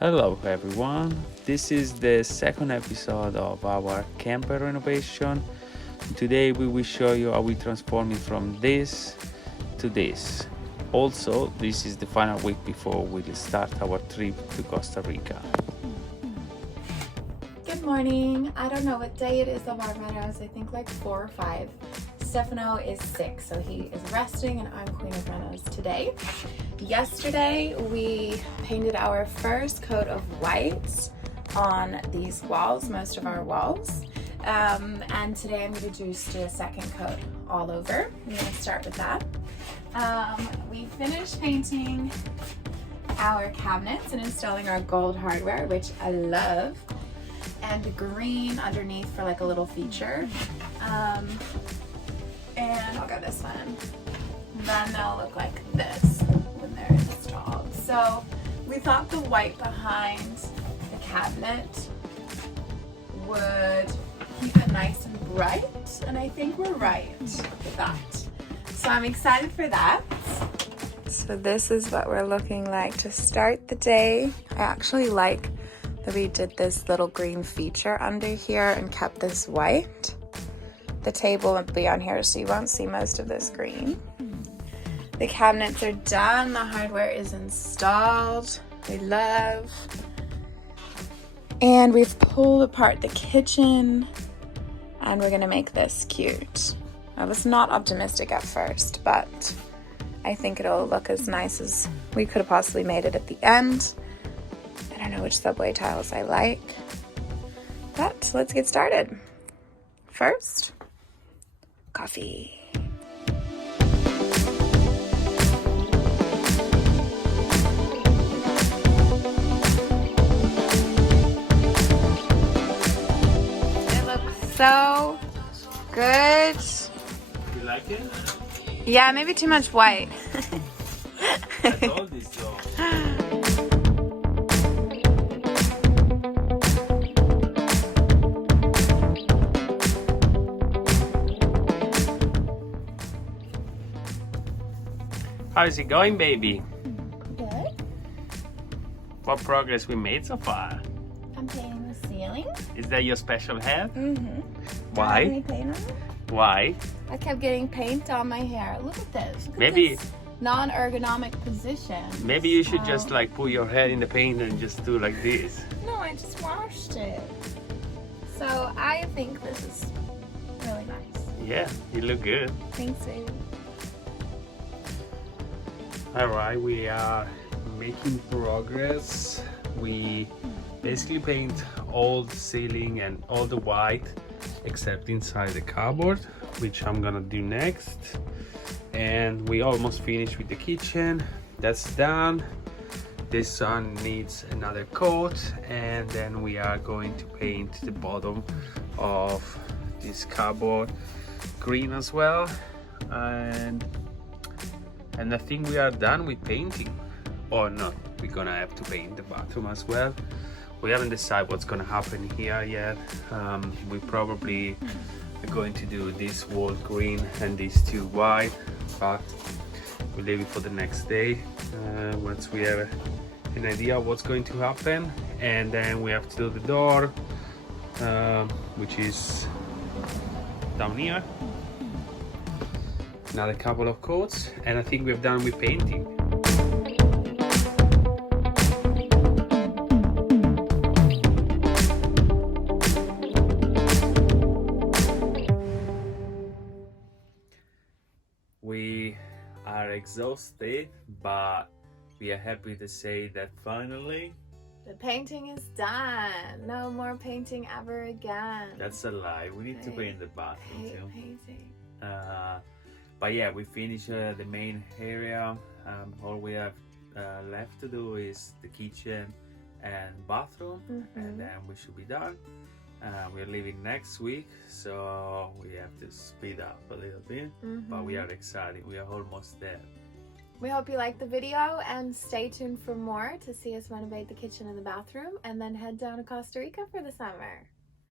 Hello everyone, this is the second episode of our camper renovation. Today we will show you how we transform it from this to this. Also, this is the final week before we start our trip to Costa Rica. Good morning. I don't know what day it is of our renos. I think like 4 or 5. Stefano is sick, so he is resting and I'm queen of renos today. Yesterday we painted our first coat of white on these walls, most of our walls. And today I'm going to just do a second coat all over. I'm going to start with that. We finished painting our cabinets and installing our gold hardware, which I love, and the green underneath for like a little feature. And I'll go this one. Then they'll look like this when they're installed. So we thought the white behind the cabinet would keep it nice and bright, and I think we're right with that. So I'm excited for that. So this is what we're looking like to start the day. I actually like that we did this little green feature under here and kept this white. The table will be on here, so you won't see most of this green. The cabinets are done. The hardware is installed. We love. And we've pulled apart the kitchen, and we're gonna make this cute. I was not optimistic at first, but I think it'll look as nice as we could have possibly made it at the end. I don't know which subway tiles I like, but let's get started. First, coffee. It looks so good. You like it? Yeah, maybe too much white. I told you so. How is it going, baby? Good. What progress we made so far? I'm painting the ceiling. Is that your special hat? Mm-hmm. Why? Any paint on it? Why? I kept getting paint on my hair. Look at this. Look at Maybe- this non-ergonomic position. Maybe you should So- just like put your head in the paint and just do like this. No, I just washed it. So I think this is really nice. Yeah, you look good. Thanks, baby. Alright, we are making progress. We basically paint all the ceiling and all the white except inside the cupboard, which I'm gonna do next. And we almost finished with the kitchen. That's done. This one needs another coat, and then we are going to paint the bottom of this cupboard green as well. And I think we are done with painting. Or not, we're gonna have to paint the bathroom as well. We haven't decided what's gonna happen here yet. We probably are going to do this wall green and these two white, but we'll leave it for the next day once we have an idea of what's going to happen. And then we have to do the door, which is down here. Another couple of coats, and I think we're done with painting. We are exhausted, but we are happy to say that finally The painting is done. No more painting ever again. that's a lie. We need to paint the bathroom too. Painting. But yeah, we finished the main area. All we have left to do is the kitchen and bathroom, and then we should be done. We're leaving next week, so we have to speed up a little bit, but we are excited. We are almost there. We hope you liked the video, and stay tuned for more to see us renovate the kitchen and the bathroom, and then head down to Costa Rica for the summer.